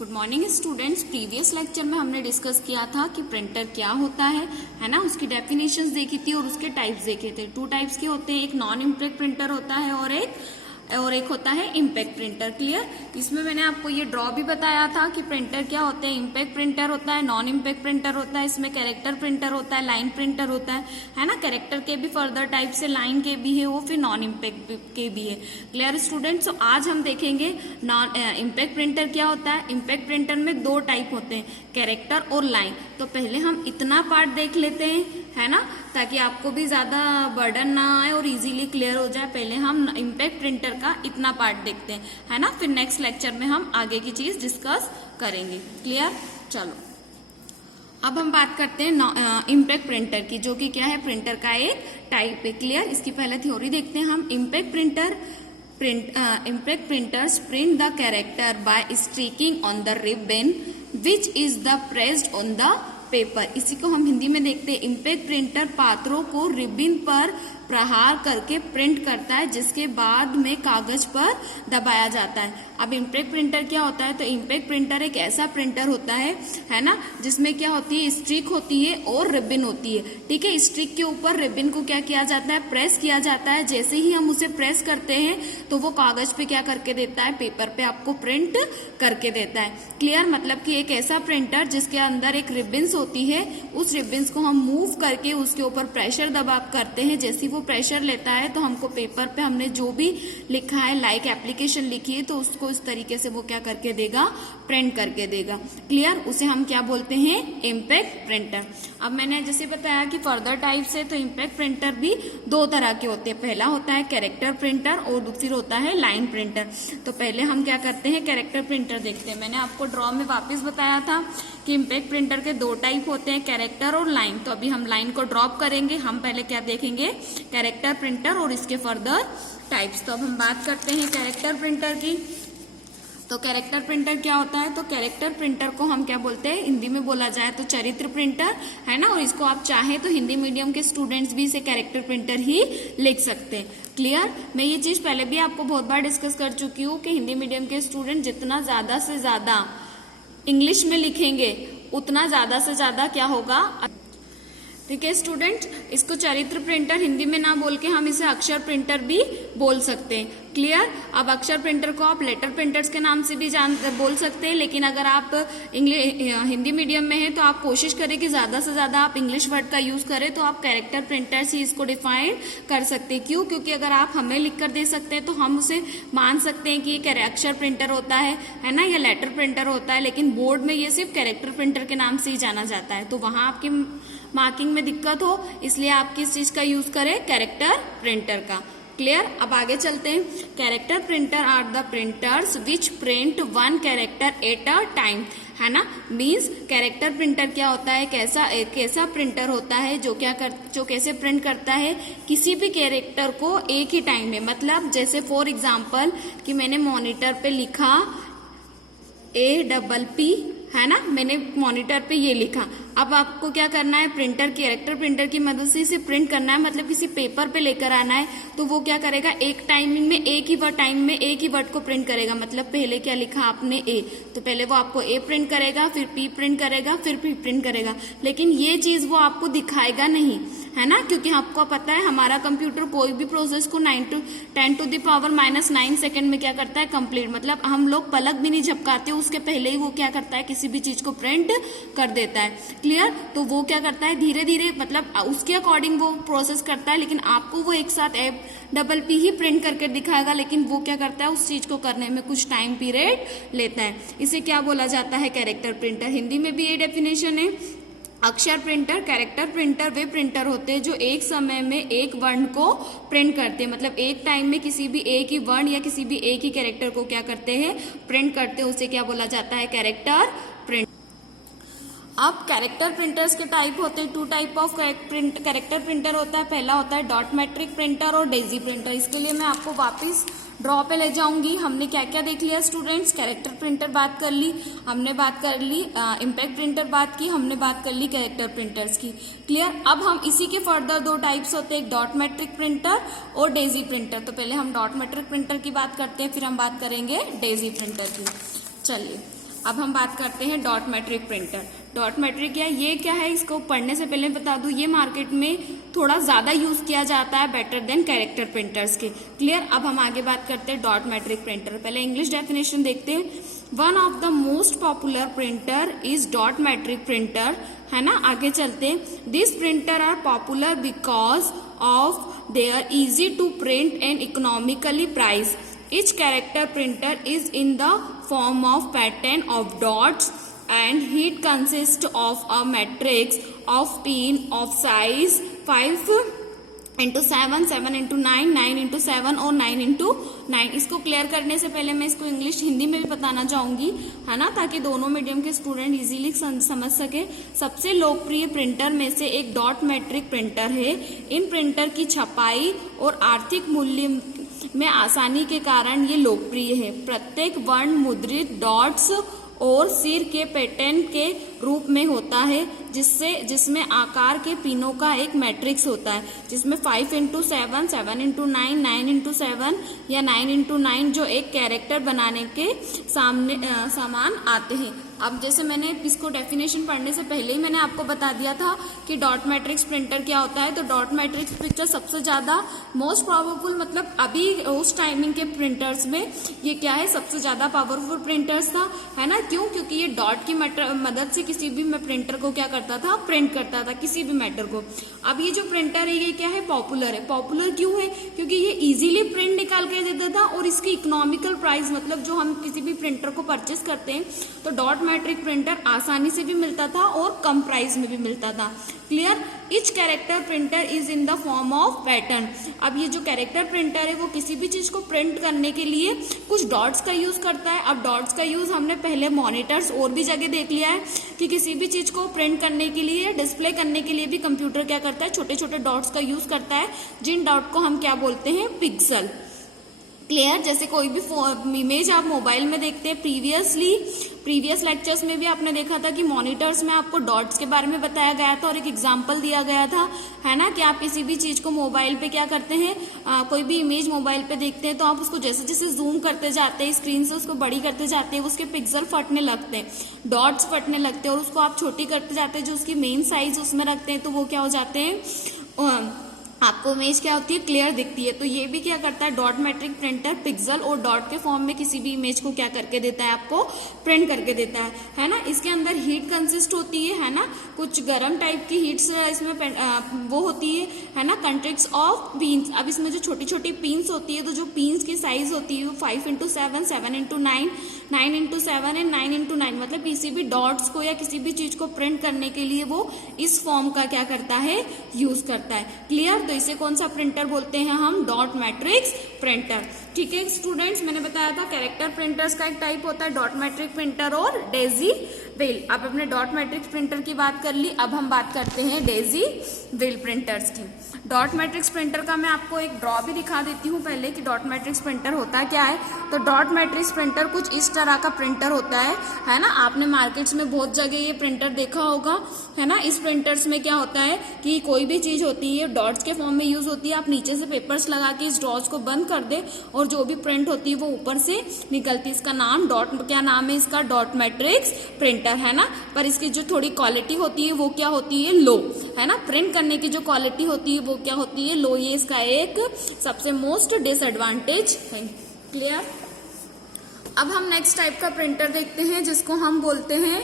Good morning students. Previous lecture में हमने discuss किया था कि प्रिंटर क्या होता है ना, उसकी डेफिनेशंस देखी थी और उसके टाइप्स देखे थे। 2 टाइप्स के होते हैं, एक नॉन इम्पैक्ट प्रिंटर होता है और एक होता है इम्पैक्ट प्रिंटर। क्लियर। इसमें मैंने आपको ये ड्रॉ भी बताया था कि प्रिंटर क्या होते हैं। इम्पैक्ट प्रिंटर होता है, नॉन इम्पैक्ट प्रिंटर होता है, इसमें कैरेक्टर प्रिंटर होता है, लाइन प्रिंटर होता है ना। कैरेक्टर के भी फर्दर टाइप से, लाइन के भी है वो, फिर नॉन इम्पैक्ट के भी है। Clear students. तो आज हम देखेंगे नॉन इम्पैक्ट प्रिंटर क्या होता है। इम्पैक्ट प्रिंटर में 2 टाइप होते हैं, कैरेक्टर और लाइन। तो पहले हम इतना पार्ट देख लेते हैं, है ना, ताकि आपको भी ज्यादा बर्डन ना आए और इजीली क्लियर हो जाए। पहले हम इम्पैक्ट प्रिंटर का इतना पार्ट देखते हैं, है ना, फिर नेक्स्ट लेक्चर में हम आगे की चीज डिस्कस करेंगे। क्लियर। चलो अब हम बात करते हैं इम्पैक्ट प्रिंटर की, जो कि क्या है, प्रिंटर का एक टाइप है। क्लियर। इसकी पहले थ्योरी देखते हैं हम। Impact printers print the character by streaking on the ribbon which is the pressed on the paper। इसी को हम हिंदी में देखते हैं। इम्पैक्ट प्रिंटर पात्रों को रिबन पर प्रहार करके प्रिंट करता है, जिसके बाद में कागज पर दबाया जाता है। अब इम्पैक्ट प्रिंटर क्या होता है, तो इम्पैक्ट प्रिंटर एक ऐसा प्रिंटर होता है ना, जिसमें क्या होती है, स्ट्रिक होती है और रिबन होती है। ठीक है। स्ट्रिक के ऊपर रिबन को क्या किया जाता है, प्रेस किया जाता है। जैसे ही हम उसे प्रेस करते हैं तो वो कागज पे क्या करके देता है, पेपर पे आपको प्रिंट करके देता है। क्लियर। मतलब कि एक ऐसा प्रिंटर जिसके अंदर एक रिबन्स होती है, उस रिबन्स को हम मूव करके उसके ऊपर प्रेशर दबाव करते हैं। जैसे वो प्रेशर लेता है तो हमको पेपर पे हमने जो भी लिखा है, लाइक एप्लीकेशन लिखी है, तो उसको इस तरीके से वो क्या करके देगा, प्रिंट करके देगा। क्लियर। उसे हम क्या बोलते हैं, इम्पैक्ट प्रिंटर। अब मैंने जैसे बताया कि फर्दर टाइप से, तो इम्पैक्ट प्रिंटर भी 2 तरह के होते हैं। पहला होता है कैरेक्टर प्रिंटर और दूसरी होता है लाइन प्रिंटर। तो पहले हम क्या करते हैं, कैरेक्टर प्रिंटर देखते हैं। मैंने आपको ड्रॉ में वापस बताया था कि इम्पैक्ट प्रिंटर के 2 टाइप होते हैं, कैरेक्टर और लाइन। तो अभी हम लाइन को ड्रॉप करेंगे। हम पहले क्या देखेंगे, कैरेक्टर प्रिंटर और इसके फर्दर टाइप्स। तो अब हम बात करते हैं कैरेक्टर प्रिंटर की। तो कैरेक्टर प्रिंटर क्या होता है, तो कैरेक्टर प्रिंटर को हम क्या बोलते हैं, हिंदी में बोला जाए तो चरित्र प्रिंटर, है ना। और इसको आप चाहे तो हिंदी मीडियम के स्टूडेंट्स भी इसे कैरेक्टर प्रिंटर ही लिख सकते हैं। क्लियर। मैं ये चीज पहले भी आपको बहुत बार डिस्कस कर चुकी हूँ कि हिंदी मीडियम के स्टूडेंट जितना ज्यादा से ज्यादा इंग्लिश में लिखेंगे उतना ज्यादा से ज्यादा क्या होगा। ठीक है स्टूडेंट। इसको चरित्र प्रिंटर हिंदी में ना बोल के हम इसे अक्षर प्रिंटर भी बोल सकते हैं। क्लियर। अब अक्षर प्रिंटर को आप लेटर प्रिंटर्स के नाम से भी बोल सकते हैं, लेकिन अगर आप हिंदी मीडियम में हैं तो आप कोशिश करें कि ज्यादा से ज्यादा आप इंग्लिश वर्ड का यूज करें, तो आप कैरेक्टर प्रिंटर्स ही इसको डिफाइन कर सकते हैं। क्यों? क्योंकि अगर आप हमें लिख कर दे सकते हैं तो हम उसे मान सकते हैं कि ये अक्षर प्रिंटर होता है ना, या लेटर प्रिंटर होता है। लेकिन बोर्ड में ये सिर्फ कैरेक्टर प्रिंटर के नाम से ही जाना जाता है, तो वहां आपकी मार्किंग में दिक्कत हो, इसलिए आप किस चीज का यूज करें, कैरेक्टर प्रिंटर का। क्लियर। अब आगे चलते हैं। Character printer are the printers which print 1 character at a time, है ना। मीन्स कैरेक्टर प्रिंटर क्या होता है, एक ऐसा प्रिंटर होता है जो कैसे प्रिंट करता है, किसी भी कैरेक्टर को एक ही टाइम में। मतलब जैसे फॉर एग्जाम्पल कि मैंने मॉनिटर पे लिखा APP, है ना, मैंने मॉनिटर पे ये लिखा। अब आपको क्या करना है, कैरेक्टर प्रिंटर की मदद से इसे प्रिंट करना है। मतलब किसी पेपर पे लेकर आना है, तो वो क्या करेगा, एक टाइमिंग में एक ही वर्ड को प्रिंट करेगा। मतलब पहले क्या लिखा आपने, A, तो पहले वो आपको A प्रिंट करेगा, फिर P प्रिंट करेगा, फिर P प्रिंट करेगा। लेकिन ये चीज वो आपको दिखाएगा नहीं, है ना, क्योंकि आपको पता है हमारा कंप्यूटर कोई भी प्रोसेस को 10⁻⁹ सेकंड में क्या करता है, कंप्लीट। मतलब हम लोग पलक भी नहीं झपकाते, उसके पहले ही वो क्या करता है, किसी भी चीज को प्रिंट कर देता है। क्लियर। तो वो क्या करता है, धीरे धीरे, मतलब उसके अकॉर्डिंग वो प्रोसेस करता है, लेकिन आपको वो एक साथ APP ही प्रिंट करके दिखाएगा। लेकिन वो क्या करता है, उस चीज को करने में कुछ टाइम पीरियड लेता है। इसे क्या बोला जाता है, कैरेक्टर प्रिंटर। हिंदी में भी ये डेफिनेशन है। अक्षर प्रिंटर, कैरेक्टर प्रिंटर वे प्रिंटर होते हैं जो एक समय में एक वर्ण को प्रिंट करते हैं। मतलब एक टाइम में किसी भी एक ही वर्ण या किसी भी एक ही कैरेक्टर को क्या करते हैं, प्रिंट करते हैं। उसे क्या बोला जाता है, कैरेक्टर प्रिंट। अब कैरेक्टर प्रिंटर्स के टाइप होते हैं, 2 टाइप ऑफ कैरेक्टर प्रिंटर होता है। पहला होता है डॉट मैट्रिक प्रिंटर और डेजी प्रिंटर। इसके लिए मैं आपको वापस ड्रॉ पे ले जाऊंगी। हमने क्या क्या देख लिया स्टूडेंट्स, कैरेक्टर प्रिंटर बात कर ली, हमने बात कर ली इम्पैक्ट प्रिंटर बात की, हमने बात कर ली कैरेक्टर प्रिंटर्स की। क्लियर। अब हम इसी के फर्दर 2 टाइप्स होते हैं, एक डॉट मैट्रिक प्रिंटर और डेजी प्रिंटर। तो पहले हम डॉट मैट्रिक प्रिंटर की बात करते हैं, फिर हम बात करेंगे डेजी प्रिंटर की। चलिए अब हम बात करते हैं dot matrix printer. Dot matric ये क्या है, इसको पढ़ने से पहले बता दूं, ये मार्केट में थोड़ा ज्यादा यूज किया जाता है बेटर देन कैरेक्टर प्रिंटर्स के। क्लियर। अब हम आगे बात करते हैं डॉट मैट्रिक प्रिंटर। पहले इंग्लिश डेफिनेशन देखते हैं। One of the most popular printer is dot matrix printer, है ना। आगे चलते हैं। This printer are popular because of they are easy to print and economically price. Each character printer is in the form of pattern of dots and it consists of a matrix of pin of size 5x7, 7x9, 9x7 और 9x9। इसको clear करने से पहले मैं इसको English Hindi में भी बताना चाहूंगी, है ना, ताकि दोनों मीडियम के स्टूडेंट इजीली समझ सके। सबसे लोकप्रिय प्रिंटर में से एक डॉट मैट्रिक प्रिंटर है। इन प्रिंटर की छपाई और आर्थिक मूल्य में आसानी के कारण ये लोकप्रिय है। प्रत्येक वर्ण मुद्रित डॉट्स और सिर के पैटर्न के रूप में होता है, जिसमें आकार के पिनों का एक मैट्रिक्स होता है, जिसमें 5x7, 7x9, 9x7 या 9x9 जो एक कैरेक्टर बनाने के समान आते हैं। अब जैसे मैंने इसको डेफिनेशन पढ़ने से पहले ही मैंने आपको बता दिया था कि डॉट मैट्रिक्स प्रिंटर क्या होता है। तो डॉट मैट्रिक्स प्रिंटर सबसे ज्यादा मोस्ट पावरफुल, मतलब अभी उस टाइमिंग के प्रिंटर्स में ये क्या है, सबसे ज्यादा पावरफुल प्रिंटर्स था, है ना। क्यों? क्योंकि ये डॉट की मदद से किसी भी प्रिंटर को क्या करता था, प्रिंट करता था किसी भी मैटर को। अब ये जो प्रिंटर है ये क्या है, पॉपुलर है। पॉपुलर क्यों है? क्योंकि ये इजीली प्रिंट निकाल के देता था और इसकी इकोनॉमिकल प्राइस, मतलब जो हम किसी भी प्रिंटर को परचेस करते हैं तो डॉट मैट्रिक प्रिंटर आसानी से भी मिलता था और कम प्राइस में भी मिलता था। Clear. Etch character printer is in the form of pattern. अब ये जो कैरेक्टर प्रिंटर है वो किसी भी चीज को प्रिंट करने के लिए कुछ डॉट्स का यूज करता है। अब डॉट्स का यूज हमने पहले मॉनिटर्स और भी जगह देख लिया है कि किसी भी चीज को प्रिंट करने के लिए, डिस्प्ले करने के लिए भी कंप्यूटर क्या करता है, छोटे छोटे डॉट्स का यूज करता है, जिन डॉट को हम क्या बोलते हैं, पिक्सल। क्लियर। जैसे कोई भी इमेज आप मोबाइल में देखते हैं, प्रीवियस लेक्चर्स में भी आपने देखा था कि मॉनिटर्स में आपको डॉट्स के बारे में बताया गया था और एक एग्जांपल दिया गया था, है ना, कि आप किसी भी चीज को मोबाइल पे क्या करते हैं, कोई भी इमेज मोबाइल पे देखते हैं तो आप उसको जैसे जैसे जूम करते जाते हैं, स्क्रीन से उसको बड़ी करते जाते हैं, उसके पिक्सल फटने लगते हैं, डॉट्स फटने लगते हैं, और उसको आप छोटी करते जाते हैं, जो उसकी मेन साइज उसमें रखते हैं, तो वो क्या हो जाते हैं, आपको इमेज क्या होती है, क्लियर दिखती है। तो ये भी क्या करता है, डॉट मैट्रिक प्रिंटर पिक्सल और डॉट के फॉर्म में किसी भी इमेज को क्या करके देता है, आपको प्रिंट करके देता है ना। इसके अंदर हीट कंसिस्ट होती है ना, कुछ गर्म टाइप की हीट्स इसमें वो होती है ना, कंट्रिक्स ऑफ पिन्स। अब इसमें जो छोटी छोटी पिन्स होती है, तो जो पिन्स की साइज होती है वो 5x7, 7x9, 9x7 and 9x9, मतलब किसी भी डॉट्स को या किसी भी चीज को प्रिंट करने के लिए वो इस फॉर्म का क्या करता है, यूज करता है। क्लियर। तो इसे कौन सा प्रिंटर बोलते हैं हम, डॉट मैट्रिक्स प्रिंटर। ठीक है स्टूडेंट्स, मैंने बताया था कैरेक्टर प्रिंटर्स का एक टाइप होता है डॉट मैट्रिक प्रिंटर और डेजी वेल। अब अपने डॉट मैट्रिक्स प्रिंटर की बात कर ली, अब हम बात करते हैं डेजी वेल प्रिंटर्स की। डॉट मैट्रिक्स प्रिंटर का मैं आपको एक ड्रॉ भी दिखा देती हूँ पहले कि डॉट मैट्रिक्स प्रिंटर होता क्या है। तो डॉट मैट्रिक्स प्रिंटर कुछ इस तरह का प्रिंटर होता है ना। आपने मार्केट्स में बहुत जगह ये प्रिंटर देखा होगा, है ना। इस प्रिंटर्स में क्या होता है कि कोई भी चीज होती है डॉट्स के फॉर्म में यूज होती है। आप नीचे से पेपर्स लगा के इस डॉट्स को बंद कर दे और जो भी प्रिंट होती है वो ऊपर से निकलती है। इसका नाम क्या नाम है इसका, डॉट मैट्रिक्स प्रिंटर, है ना। पर इसकी जो थोड़ी क्वालिटी होती है वो क्या होती है, लो, है ना। प्रिंट करने की जो क्वालिटी होती है वो क्या होती है, लो। ये इसका एक सबसे मोस्ट डिसएडवांटेज है। क्लियर। अब हम नेक्स्ट टाइप का प्रिंटर देखते हैं जिसको हम बोलते हैं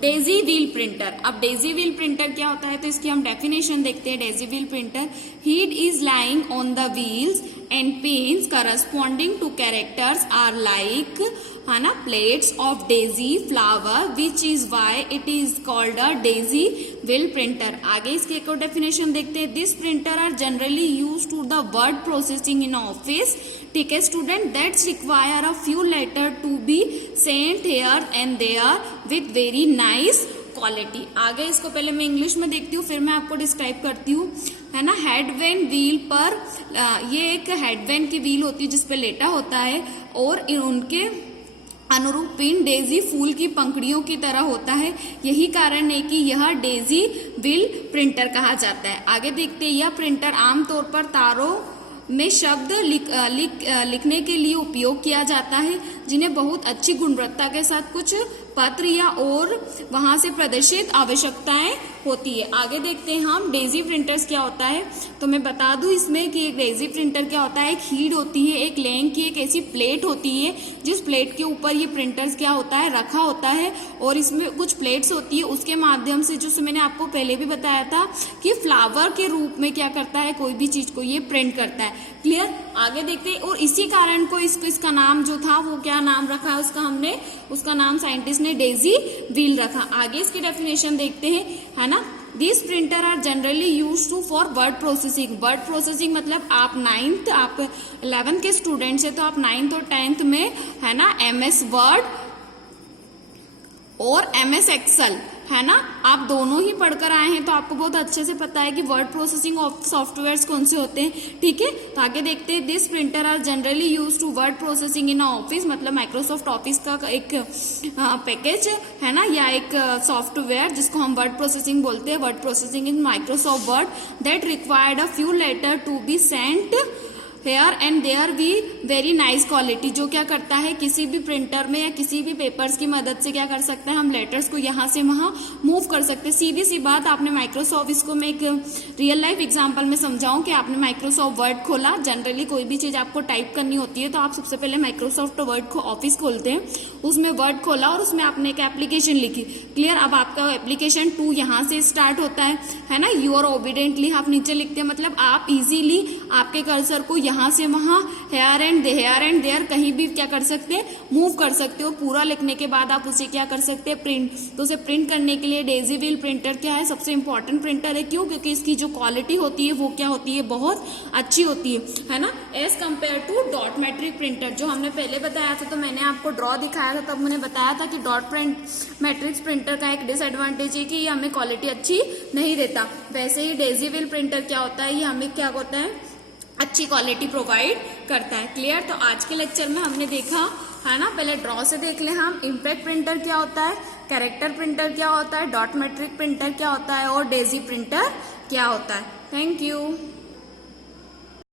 डेजी व्हील प्रिंटर। अब डेजी व्हील प्रिंटर क्या होता है, तो इसकी हम डेफिनेशन देखते हैं। Daisy wheel printer, heat is lying on the wheels and pins corresponding to characters are like, है ना, plates of daisy flower, which is why it is called a daisy wheel printer. आगे इसकी एक और definition देखते हैं। This printer are generally use to the word processing in office, ठीक है student, that's require a few letter to be sent here and there with very nice quality. आगे इसको पहले मैं इंग्लिश में देखती हूँ फिर मैं आपको डिस्क्राइब करती हूँ, है ना। हेडवेन व्हील पर ये एक हेडवेन की व्हील होती है जिसपे लेटा होता है और उनके अनुरूप पिन डेजी फूल की पंखुड़ियों की तरह होता है। यही कारण है कि यह डेजी व्हील प्रिंटर कहा जाता है। आगे देखते हैं, यह प्रिंटर आमतौर पर में शब्द लिखने के लिए उपयोग किया जाता है, जिन्हें बहुत अच्छी गुणवत्ता के साथ कुछ पत्र या और वहां से प्रदर्शित आवश्यकताएं होती है। आगे देखते हैं हम डेजी प्रिंटर्स क्या होता है। तो मैं बता दूं इसमें कि एक डेजी प्रिंटर क्या होता है, एक हीड होती है, एक लैंग की एक ऐसी प्लेट होती है जिस प्लेट के ऊपर ये प्रिंटर्स क्या होता है रखा होता है, और इसमें कुछ प्लेट्स होती है, उसके माध्यम से जो मैंने आपको पहले भी बताया था कि फ्लावर के रूप में क्या करता है, कोई भी चीज को ये प्रिंट करता है। क्लियर। आगे देखते हैं, और इसी कारण को इसका नाम जो था वो क्या नाम रखा है उसका नाम साइंटिस्ट ने डेजी व्हील रखा। आगे इसकी डेफिनेशन देखते हैं, है ना। This printer are generally use to for word processing. Word processing मतलब आप 11th के स्टूडेंट्स है तो आप 9th और 10th में, है ना, MS वर्ड और MS एक्सेल, है ना, आप दोनों ही पढ़कर आए हैं तो आपको बहुत अच्छे से पता है कि वर्ड प्रोसेसिंग सॉफ्टवेयर्स कौन से होते हैं। ठीक है, तो आगे देखते हैं। This printer are generally use to word processing in office, मतलब माइक्रोसॉफ्ट ऑफिस का एक पैकेज है ना, या एक सॉफ्टवेयर जिसको हम वर्ड प्रोसेसिंग बोलते हैं। Word processing in Microsoft Word that required a few letter to be sent here and there भी वेरी नाइस क्वालिटी। जो क्या करता है, किसी भी प्रिंटर में या किसी भी पेपर्स की मदद से क्या कर सकते हैं, हम लेटर्स को यहाँ से वहां मूव कर सकते हैं। सीधी सी बात, आपने माइक्रोसॉफ्ट, इसको मैं एक रियल लाइफ एग्जांपल में समझाऊं कि आपने माइक्रोसॉफ्ट वर्ड खोला। जनरली कोई भी चीज आपको टाइप करनी होती है तो आप सबसे पहले माइक्रोसॉफ्ट वर्ड को ऑफिस खोलते हैं, उसमें वर्ड खोला और उसमें आपने एक एप्लीकेशन लिखी। क्लियर। अब आपका एप्लीकेशन 2 यहाँ से स्टार्ट होता है ना। यूर ओबीडेंटली आप नीचे लिखते हैं, मतलब आप इजीली आपके कर्सर को यहाँ से वहां हेयर एंड देयर कहीं भी क्या कर सकते हैं, मूव कर सकते हो। पूरा लिखने के बाद आप उसे क्या कर सकते हैं, प्रिंट। तो उसे प्रिंट करने के लिए डेजी व्हील प्रिंटर क्या है, सबसे इंपॉर्टेंट प्रिंटर है। क्यों? क्योंकि इसकी जो क्वालिटी होती है वो क्या होती है, बहुत अच्छी होती है ना, as compare to dot matrix printer. जो हमने पहले बताया था, तो मैंने आपको ड्रॉ दिखाया था, तब मैंने बताया था कि डॉट मैट्रिक्स प्रिंटर का एक डिसएडवांटेज है कि ये हमें क्वालिटी अच्छी नहीं देता। वैसे ही डेजी व्हील प्रिंटर क्या होता है, ये हमें क्या होता है, अच्छी क्वालिटी प्रोवाइड करता है। क्लियर। तो आज के लेक्चर में हमने देखा, है ना, पहले ड्रॉ से देख ले हम, इम्पैक्ट प्रिंटर क्या होता है, कैरेक्टर प्रिंटर क्या होता है, डॉट मैट्रिक प्रिंटर क्या होता है और डेजी प्रिंटर क्या होता है। Thank you.